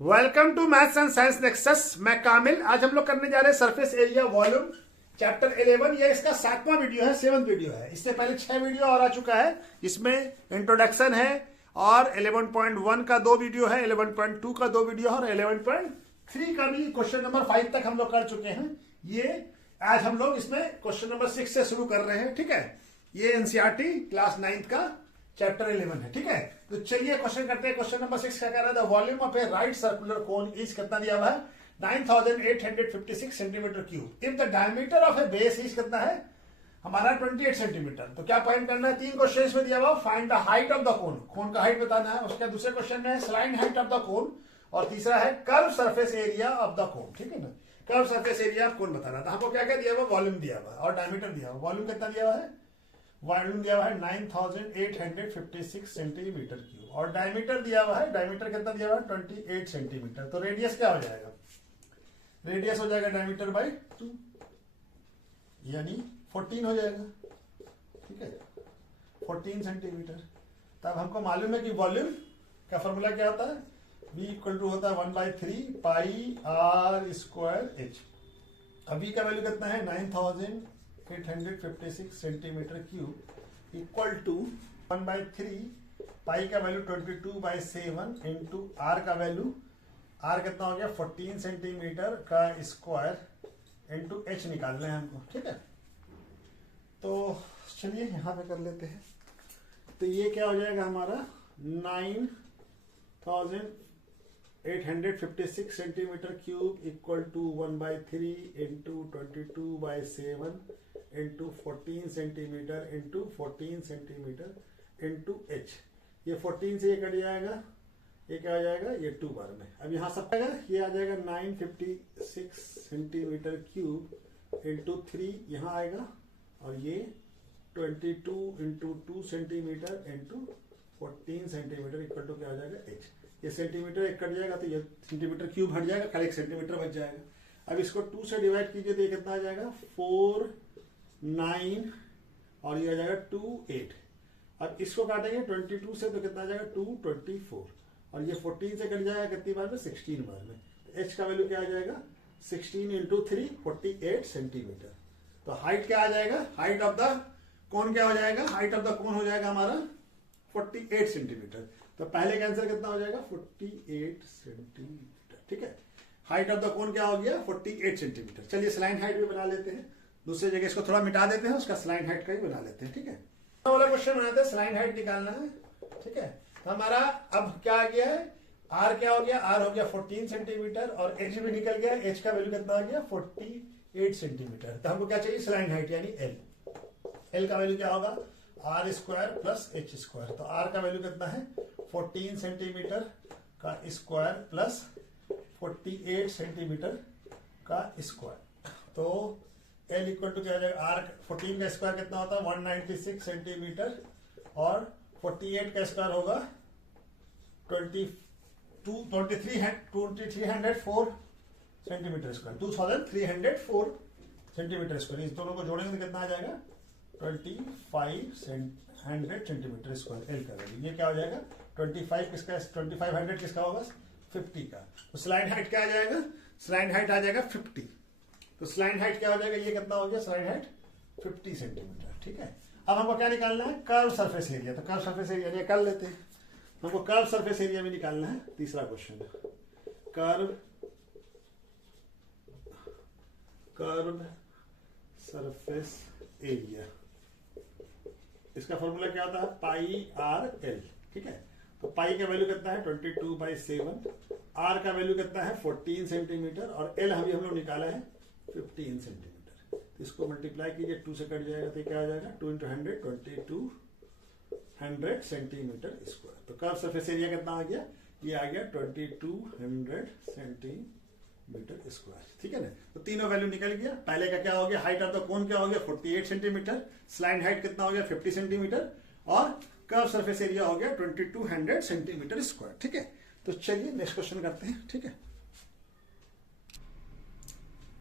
Welcome to maths and science nexus. मैं कामिल। आज हम लोग करने जा रहे हैं सरफेस एरिया वॉल्यूम चैप्टर 11। ये इसका 7वां वीडियो है, 7th वीडियो है। इससे पहले 6 वीडियो और आ चुका है। इसमें इंट्रोडक्शन है और 11.1 का 2 वीडियो है, 11.2 का 2 वीडियो है और 11.3 का भी क्वेश्चन नंबर 5 तक हम लोग कर चुके हैं। ये आज हम लोग इसमें क्वेश्चन नंबर 6 से शुरू कर रहे हैं। ठीक है, ये एनसीईआरटी क्लास 9th का चैप्टर 11 है। ठीक है, तो चलिए क्वेश्चन करते हैं। क्वेश्चन नंबर 6 क्या कह रहा है? The volume of A right circular cone is कितना दिया हुआ है? 9856 centimetre cube. If the diameter of A base is कितना है हमारा? 28 सेंटीमीटर। तो क्या पॉइंट करना है? 3 क्वेश्चन में दिया हुआ। Find the height of the cone, cone का हाइट बताना है। उसके दूसरे क्वेश्चन में है slant height of the cone और तीसरा है curve surface area of the cone. ठीक है ना, curve surface area of cone बताना था। हमको क्या क्या दिया हुआ? वॉल्यूम दिया हुआ और डायमीटर दिया हुआ। वॉल्यूम कितना दिया हुआ है? वॉल्यूम दिया हुआ है 9856 सेंटीमीटर क्यूब और डायमीटर दिया हुआ है। डायमीटर कितना दिया हुआ है? 28 सेंटीमीटर। तो रेडियस क्या हो जाएगा? रेडियस हो जाएगा डायमीटर बाई 2 यानी 14 हो जाएगा। ठीक है, 14 सेंटीमीटर। तब हमको मालूम है कि वॉल्यूम का फॉर्मूला क्या होता है? V इक्वल टू होता है 1/3 पाई आर स्क्वायर एच। अब V का वैल्यू कितना है? 9856 सेंटीमीटर क्यूब इक्वल टू 1/3 पाई का वैल्यू 22/7 इंटू आर का वैल्यू, आर कितना हो गया? 14 सेंटीमीटर का स्क्वायर इंटू एच निकालना है हमको। ठीक है, तो चलिए यहां पे कर लेते हैं। तो ये क्या हो जाएगा हमारा? 9856 centimetre cube equal to 1/3 into 22/7 into 14 centimetre into 14 centimetre into H. ये 14 से ये कट जाएगा, ये क्या आ जाएगा? ये 2 बार में। अब यहाँ सब आएगा, ये आ जाएगा 956 सेंटीमीटर क्यूब इंटू 3 यहाँ आएगा और ये 22 into 2 centimetre into 14 centimetre equal to क्या हो जाएगा? एच। ये सेंटीमीटर एक कट जाएगा तो ये सेंटीमीटर क्यूब हट जाएगा, खाली 1 सेंटीमीटर बच जाएगा। अब इसको 2 से डिवाइड कीजिए तो ये कितना आ जाएगा? 4 9 और ये आ जाएगा 2 8। अब इसको काटेंगे 22 से तो कितना आ जाएगा? 2 24 और ये 14 से कट जाएगा कितनी बार में? 16 बार में। तो एच का वैल्यू क्या आ जाएगा? 16 इंटू 3 48 सेंटीमीटर। तो हाइट क्या आ जाएगा? हाइट ऑफ द कोन क्या हो जाएगा? हाइट ऑफ द कोन हो जाएगा हमारा 48 सेंटीमीटर। तो पहले का आंसर कितना हो जाएगा? 48 सेंटीमीटर। ठीक है, हाइट ऑफ द कोन क्या हो गया? 48 सेंटीमीटर। चलिए स्लाइन हाइट भी बना लेते हैं। दूसरी जगह इसको थोड़ा मिटा देते हैं, उसका स्लाइन हाइट का ही बना लेते हैं। ठीक है, वाला क्वेश्चन बनाते हैं, स्लाइन हाइट निकालना है। ठीक है, तो हमारा अब क्या आ गया है? आर क्या हो गया? आर हो गया 14 सेंटीमीटर और एच भी निकल गया। एच का वैल्यू कितना आ गया? 48 सेंटीमीटर। तो हमको क्या चाहिए? स्लाइन हाइट यानी एल। एल का वैल्यू क्या होगा? R square plus H square. तो आर का वैल्यू कितना है? 14 सेंटीमीटर का स्क्वायर प्लस 48 सेंटीमीटर का स्क्वायर। तो एल इक्वल टू क्या हो जाएगा? आर 14 का स्क्वायर कितना होता है? 196 सेंटीमीटर और 48 का स्क्वायर होगा 2304 सेंटीमीटर स्क्वायर, 2304 सेंटीमीटर स्क्वायर। इस दोनों को जोड़ेंगे तो कितना आ जाएगा? 2500 सेंटीमीटर स्क्वायर एल का वैल्यू। ये क्या हो जाएगा? 25 किसका? 2500 किसका होगा? 50 का। तो स्लाइन हाइट क्या आ जाएगा? स्लाइन हाइट आ जाएगा 50। तो स्लाइन हाइट क्या हो जाएगा? ये कितना हो गया? Slant height 50 centimetre. ठीक है, अब हमको क्या निकालना है? Curve surface area. तो कर्व सरफेस एरिया निकाल लेते हैं। हमको कर्व सरफेस एरिया भी निकालना है। तीसरा क्वेश्चन है कर्व सरफेस एरिया। इसका फॉर्मूला क्या होता है? पाई आर एल। ठीक है, तो पाई का वैल्यू कितना है? 22/7। आर का वैल्यू कितना है? 14 सेंटीमीटर और एल अभी हम लोग निकाला है 15 सेंटीमीटर। तो इसको मल्टीप्लाई कीजिए, 2 से कट जाएगा तो क्या आ जाएगा? 2 इंटू 100 2200 सेंटीमीटर स्क्वायर। तो कर्व सरफेस एरिया कितना आ गया? ये आ गया 2200 सेंटीमीटर स्क्वायर। ठीक है ना, तो तीनों वैल्यू निकल गया। पहले का क्या हो गया? हाइट ऑफ द कोन क्या हो गया? 48 सेंटीमीटर। स्लाइन हाइट कितना हो गया? 50 सेंटीमीटर और कर्व सरफेस एरिया हो गया 2200 सेंटीमीटर स्क्वायर। ठीक है, तो चलिए नेक्स्ट क्वेश्चन करते हैं। ठीक है,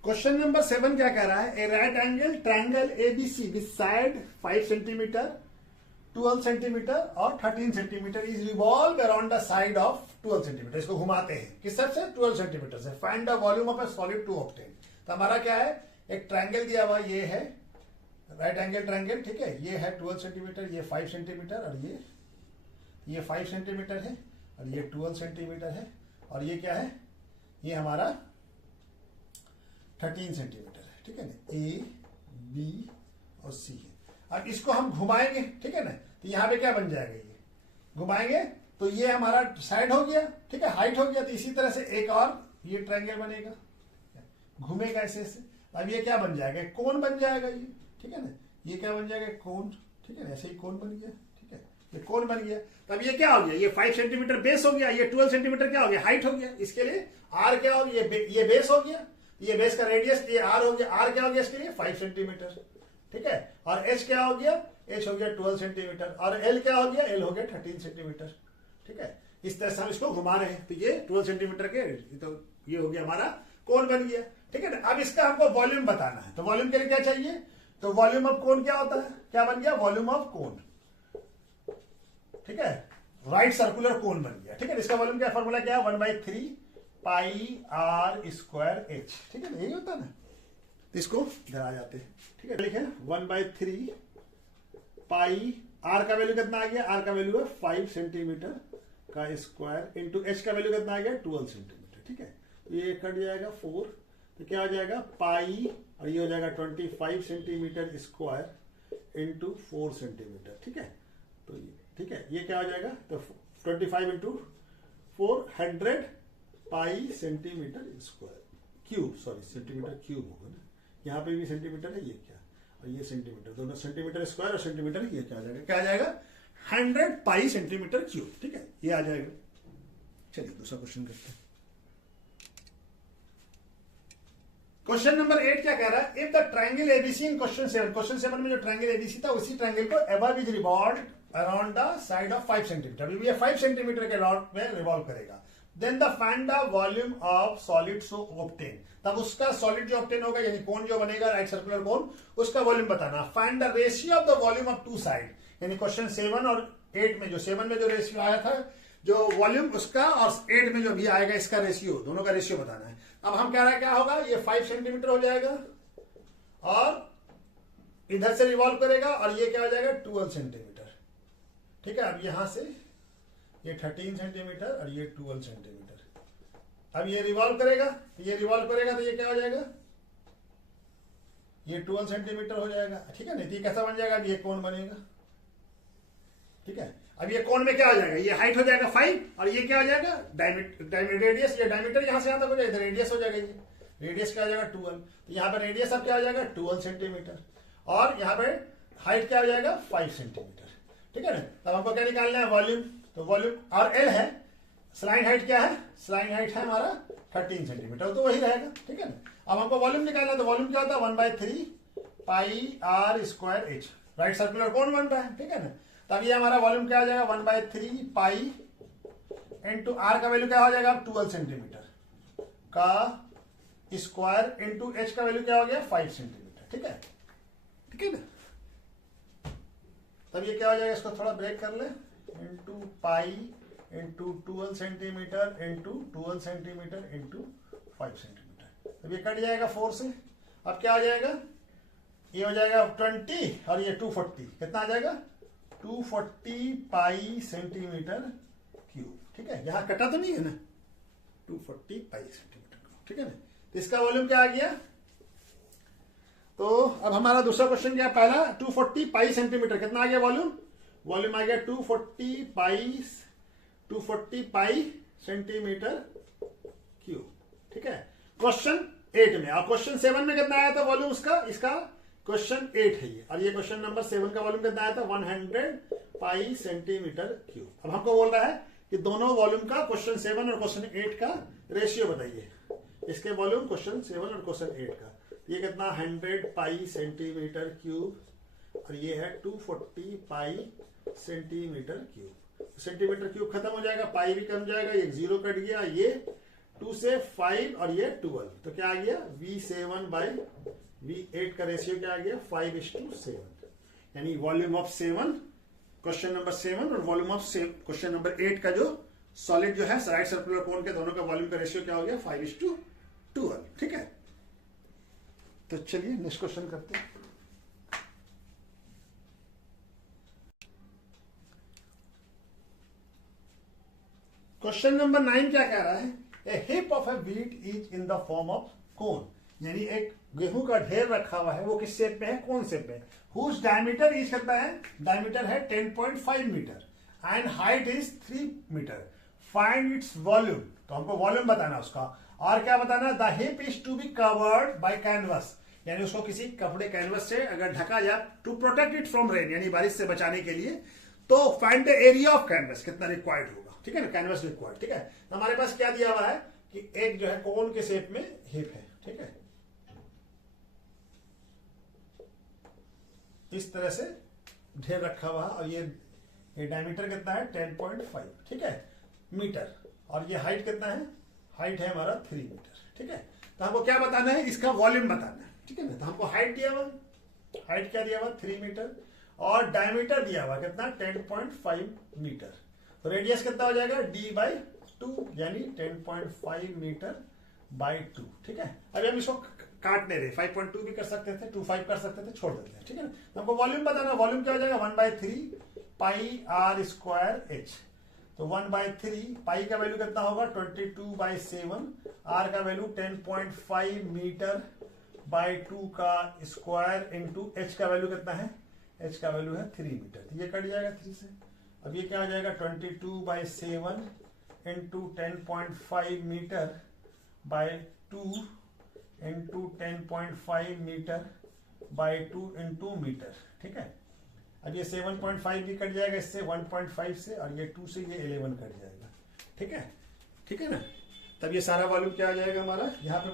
क्वेश्चन नंबर 7 क्या कह रहा है? A right angle triangle ABC with side 5 centimetre 12 centimetre और 13 centimetre is revolve around the side of 12 centimetre. इसको घुमाते हैं किस तरफ से? 12 सेंटीमीटर से। Find the volume of a solid to obtain. तो हमारा क्या है, एक ट्रायंगल दिया हुआ, ये है राइट एंगल ट्रायंगल, ठीक है। ये है 12 सेंटीमीटर, ये 5 सेंटीमीटर और ये 5 सेंटीमीटर है और ये 12 सेंटीमीटर है और ये क्या है, ये हमारा 13 सेंटीमीटर है, ठीक है ना। ए बी और सी है। अब इसको हम घुमाएंगे, ठीक है ना, तो यहाँ पे क्या बन जाएगा, ये घुमाएंगे तो ये हमारा साइड हो गया, ठीक है, हाइट हो गया। तो इसी तरह से एक और ये ट्रायंगल बनेगा, घूमेगा ऐसे ऐसे। अब ये क्या बन जाएगा, कोन बन जाएगा ये, ठीक है ना। ये क्या बन जाएगा, कोन, ठीक है ना, ऐसे ही कोन बन गया, ठीक है, ये कोन बन गया। तब ये क्या हो गया, ये 5 सेंटीमीटर बेस हो गया, ये 12 सेंटीमीटर क्या हो गया, हाइट हो गया। इसके लिए आर क्या हो गया, ये बेस हो गया, ये बेस का रेडियस, ये आर हो गया। आर क्या हो गया इसके लिए, 5 सेंटीमीटर, ठीक है। और एच क्या हो गया, एच हो गया 12 सेंटीमीटर और एल क्या हो गया, एल हो गया 13 सेंटीमीटर, ठीक है। इस तरह से हम इसको घुमा रहे हैं। तो ये 12 सेंटीमीटर के, तो ये हो गया हमारा कोन बन गया, ठीक है ना। अब इसका हमको वॉल्यूम बताना है, तो वॉल्यूम के लिए क्या चाहिए, तो वॉल्यूम ऑफ कोन क्या होता है, क्या बन गया, वॉल्यूम ऑफ कोन, ठीक है, राइट सर्कुलर कोन बन गया, ठीक है। इसका वॉल्यूम क्या फॉर्मूला क्या है, 1/3 पाई आर स्क्वायर एच, ठीक है ना, यही होता है ना। इसको इधर आ जाते हैं, ठीक है। लिखे 1/3 पाई, आर का वैल्यू कितना आ गया, आर का वैल्यू है 5 सेंटीमीटर का स्क्वायर इंटू एच का वैल्यू कितना आ गया 12 सेंटीमीटर, ठीक है। ये कट जाएगा 4, तो क्या हो जाएगा पाई और ये हो जाएगा 25 सेंटीमीटर स्क्वायर इंटू 4 सेंटीमीटर, ठीक है। तो ये ठीक है, ये क्या हो जाएगा, तो 25 इंटू 4 100 पाई centimetre square cube, sorry centimetre cube होगा ना, यहाँ पे भी सेंटीमीटर है, ये क्या और ये सेंटीमीटर, दोनों सेंटीमीटर स्क्वायर और सेंटीमीटर, ये क्या आ जाएगा, क्या आ जाएगा 100 पाई सेंटीमीटर क्यूब, ठीक है, ये आ जाएगा। चलिए दूसरा क्वेश्चन करते हैं। क्वेश्चन नंबर 8 क्या कह रहा है, if the triangle ABC in question 7, question 7 में जो ट्रायंगल एबीसी था उसी ट्रायंगल को above is revolve around the side of 5 centimetre, ये 5 सेंटीमीटर के राउंड में रिवॉल्व करेगा। Then the find the volume of solid so obtain, तब उसका सॉलिड जो ऑब्टेन होगा, यानी कोन जो बनेगा राइट सर्कुलर कोन, उसका वॉल्यूम बताना। Find the ratio of the volume of two side, यानी क्वेश्चन 7 और 8 में, जो 7 में जो रेशियो आया था, जो वॉल्यूम उसका, और 8 में जो भी आएगा इसका रेशियो, दोनों का रेशियो बताना है। अब हम कह रहे हैं क्या होगा, ये 5 सेंटीमीटर हो जाएगा और इधर से रिवॉल्व करेगा और ये क्या हो जाएगा 12 सेंटीमीटर, ठीक है। अब यहां से ये 13 सेंटीमीटर और ये 12 सेंटीमीटर। अब ये रिवॉल्व करेगा, ये रिवॉल्व करेगा तो ये क्या हो जाएगा, ये 12 सेंटीमीटर हो जाएगा, ठीक है। नहीं तो ये कैसा बन जाएगा, अब ये कोण बनेगा, ठीक है। अब ये कोण में क्या हो जाएगा, ये हाइट हो जाएगा 5 और ये क्या हो जाएगा डायमीटर रेडियस, ये डायमीटर यहां से यहां तक हो जाएगा, रेडियस हो जाएगा, ये रेडियस क्या हो जाएगा 12, तो यहाँ पर रेडियस अब क्या हो जाएगा 12 सेंटीमीटर और यहाँ पे हाइट क्या हो जाएगा 5 सेंटीमीटर, ठीक है ना। तब हमको क्या निकालना है, वॉल्यूम, तो वॉल्यूम और एल है, स्लाइन हाइट क्या है, स्लाइन हाइट है हमारा 13 सेंटीमीटर, तो वही रहेगा, ठीक है ना। अब हमको वॉल्यूम निकालना है, तो वॉल्यूम क्या होता है 1/3 pi r square h, right circular cone बन रहा है, ठीक है ना। तब ये हमारा वॉल्यूम क्या हो जाएगा 1/3 पाई इंटू आर का वैल्यू क्या हो जाएगा 12 सेंटीमीटर का स्क्वायर इंटू एच का वैल्यू क्या हो गया 5 सेंटीमीटर, ठीक है, ठीक है ना। तब ये क्या हो जाएगा, इसको थोड़ा ब्रेक कर ले, into pi into 12 centimetre into 12 centimetre into 5 centimetre. तब ये कट जाएगा 4 से, अब क्या हो जाएगा, ये हो जाएगा 20 और ये 240, कितना आ जाएगा 240 पाई सेंटीमीटर क्यूब, ठीक है। यहां कटा तो नहीं है ना, 240 पाई सेंटीमीटर, ठीक है ना। तो इसका वॉल्यूम क्या आ गया, तो अब हमारा दूसरा क्वेश्चन क्या, पहला 240 पाई सेंटीमीटर, कितना आ गया वॉल्यूम, वॉल्यूम आ गया 240 पाई सेंटीमीटर क्यूब, ठीक है, क्वेश्चन 8 में। और क्वेश्चन 7 में कितना आया था वॉल्यूम उसका, इसका क्वेश्चन 8 है ये, और ये क्वेश्चन नंबर 7 का वॉल्यूम कितना आया था 100 पाई सेंटीमीटर क्यूब। अब हमको बोल रहा है कि दोनों वॉल्यूम का, क्वेश्चन 7 और क्वेश्चन 8 का रेशियो बताइए, इसके वॉल्यूम क्वेश्चन 7 और क्वेश्चन 8 का। ये कितना 100 पाई सेंटीमीटर क्यूब और ये है 240 पाई सेंटीमीटर क्यूब। सेंटीमीटर क्यूब खत्म हो जाएगा, पाई भी कम जाएगा, ये 0 कट गया, ये 2 से 5 और ये 12, तो क्या आ गया V7 बाई V8 का रेशियो क्या आ गया 5:7, यानी वॉल्यूम ऑफ 7 क्वेश्चन नंबर 7 और वॉल्यूम ऑफ क्वेश्चन नंबर 8 का जो सॉलिड जो है राइट सर्कुलर कोन के दोनों का वॉल्यूम का रेशियो क्या हो गया 5:12। ठीक है, तो चलिए नेक्स्ट क्वेश्चन करते हैं। क्वेश्चन नंबर 9 क्या कह रहा है, a heap of a wheat is in the form of cone, यानी एक गेहूं का ढेर रखा हुआ है, वो किस शेप में है, कौन शेप में, हुज डायमीटर इज करता है, डायमीटर है 10.5 metre and height is 3 metre, find its volume, तो हमको वॉल्यूम बताना उसका, और क्या बताना, the heap is to be covered by canvas, यानी उसको किसी कपड़े कैनवस से अगर ढका जाए to protect it from rain, यानी बारिश से बचाने के लिए, तो find the area of canvas, कितना रिक्वायर्ड होगा, ठीक है ना, कैनवस रिक्वायर्ड। ठीक है, तो हमारे पास क्या दिया हुआ है कि एक जो है कोन के शेप में हिप है, ठीक है, इस तरह से ढेर रखा हुआ, और ये डायमीटर कितना है 10.5, ठीक है, मीटर, और ये हाइट कितना है, हाइट है हमारा 3 मीटर। ठीक है, तो हमको क्या बताना है, इसका वॉल्यूम बताना है। ठीक है ना, तो हमको हाइट दिया हुआ, हाइट क्या दिया हुआ 3 मीटर, और डायमीटर दिया हुआ कितना 10.5 मीटर, तो रेडियस कितना हो जाएगा d/2, यानी 10.5 मीटर बाई 2। ठीक है, अभी हम इसको काटने रहे, 5.2 भी कर सकते थे, 2.5 कर सकते थे, छोड़ देते हैं। ठीक है ना, तो हमको वॉल्यूम बताना, वॉल्यूम क्या हो जाएगा 1/3 पाई आर स्क्वायर एच, तो 1/3 पाई का वैल्यू कितना होगा 22/7, आर का वैल्यू 10.5 मीटर बाई 2 का स्क्वायर इंटू एच का वैल्यू कितना है, एच का वैल्यू है 3 मीटर, तो ये कट जाएगा 3 से। अब ये क्या हो जाएगा 22/7 into 10.5 metre by 2 into 10.5 metre by 2 into metre. ठीक है, अब ये 7.5 भी कट जाएगा इससे, 1.5 से, और ये 2 से ये 11 कट जाएगा। ठीक है, ठीक है ना, तब ये सारा वॉल्यूम क्या आ जाएगा हमारा, यहाँ पे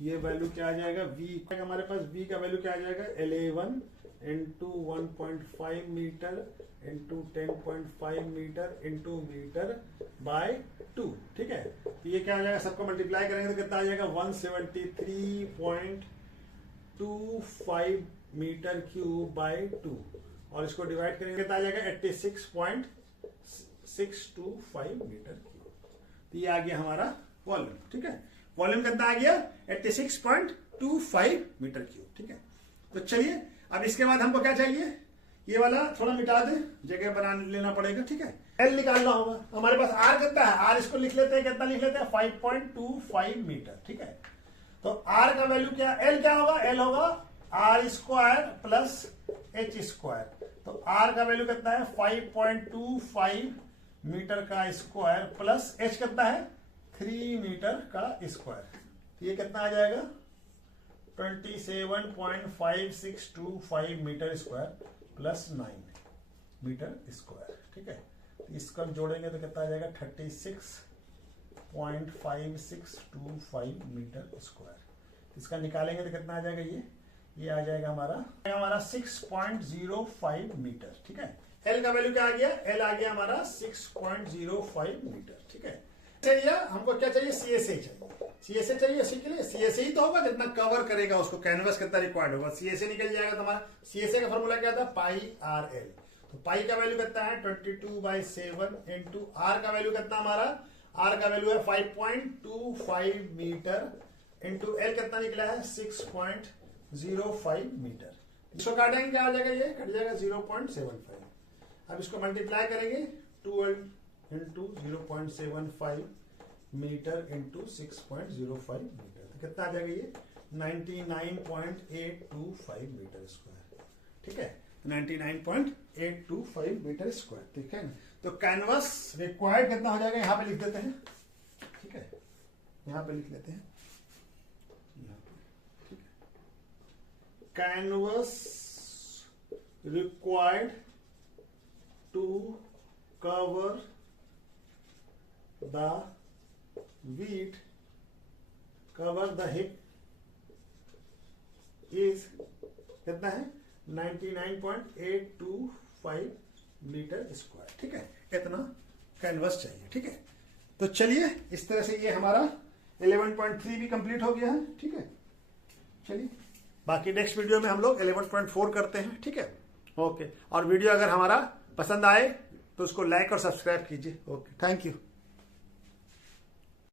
ये वैल्यू क्या आ जाएगा v, हमारे पास v का वैल्यू क्या आ जाएगा 11 into 1.5 metre into 10.5 metre into metre by 2। ठीक है, तो ये क्या आ जाएगा, सबको मल्टीप्लाई करेंगे तो कितना आ जाएगा 173.25 मीटर क्यूब बाय 2, और इसको डिवाइड करेंगे कितना आ जाएगा 86.625 मीटर क्यूब, तो ये आ गया हमारा वॉल्यूम। ठीक है, वॉल्यूम कितना आ गया 86.25 मीटर क्यूब। ठीक है, तो चलिए अब इसके बाद हमको क्या चाहिए, ये वाला थोड़ा मिटा दे, जगह बना लेना पड़ेगा। ठीक है, एल निकालना होगा, हमारे पास आर कितना है, आर इसको लिख लेते हैं, कितना लिख लेते हैं 5.25 मीटर। ठीक है, तो आर का वैल्यू क्या, एल क्या होगा, एल होगा R square plus H square, तो आर का वैल्यू कितना है 5.25 मीटर का स्क्वायर प्लस एच कितना है 3 मीटर का स्क्वायर, तो ये कितना आ जाएगा 27.5625 metre square plus 9 metre square. ठीक है, तो इसको हम जोड़ेंगे तो कितना आ जाएगा 36.5625 मीटर स्क्वायर, इसका निकालेंगे तो कितना आ जाएगा, ये आ जाएगा हमारा 6.05 मीटर। ठीक है, एल का वैल्यू क्या आ गया, एल आ गया हमारा 6.05 मीटर। ठीक है, चाहिए हमको क्या चाहिए, सीएसए चाहिए, सीएसए चाहिए, इसी के लिए सीएसए ही तो होगा जितना कवर करेगा उसको, कैनवस कितना रिक्वायर्ड होगा, सीएसए निकल जाएगा। तो हमारा सीएसए का फॉर्मूला क्या था पाई आर एल, तो पाई का वैल्यू कितना है 22/7 इंटू आर का वैल्यू कितना, हमारा आर का वैल्यू है 5.25 मीटर इंटू एल कितना निकला है 6.05 मीटर, इसको काटेंगे क्या आ जाएगा, ये कट जाएगा 0.75। अब इसको मल्टीप्लाई करेंगे 12 इंटू 0.75 मीटर इंटू 6.05 मीटर, तो कितना आ जाएगा ये 99.825 मीटर स्क्वायर। ठीक है, 99.825 मीटर स्क्वायर। ठीक है, तो कैनवस रिक्वायर्ड कितना हो जाएगा, यहां पे लिख देते हैं। ठीक है, यहां पे लिख लेते हैं, ठीक है, canvas required to cover the wheat, cover the hip is कितना है 99.825 मीटर स्क्वायर। ठीक है, इतना कैनवस चाहिए। ठीक है, तो चलिए इस तरह से ये हमारा 11.3 भी कंप्लीट हो गया है। ठीक है, चलिए बाकी नेक्स्ट वीडियो में हम लोग 11.4 करते हैं, ठीक है। ओके, और वीडियो अगर हमारा पसंद आए तो उसको लाइक और सब्सक्राइब कीजिए। Okay, thank you.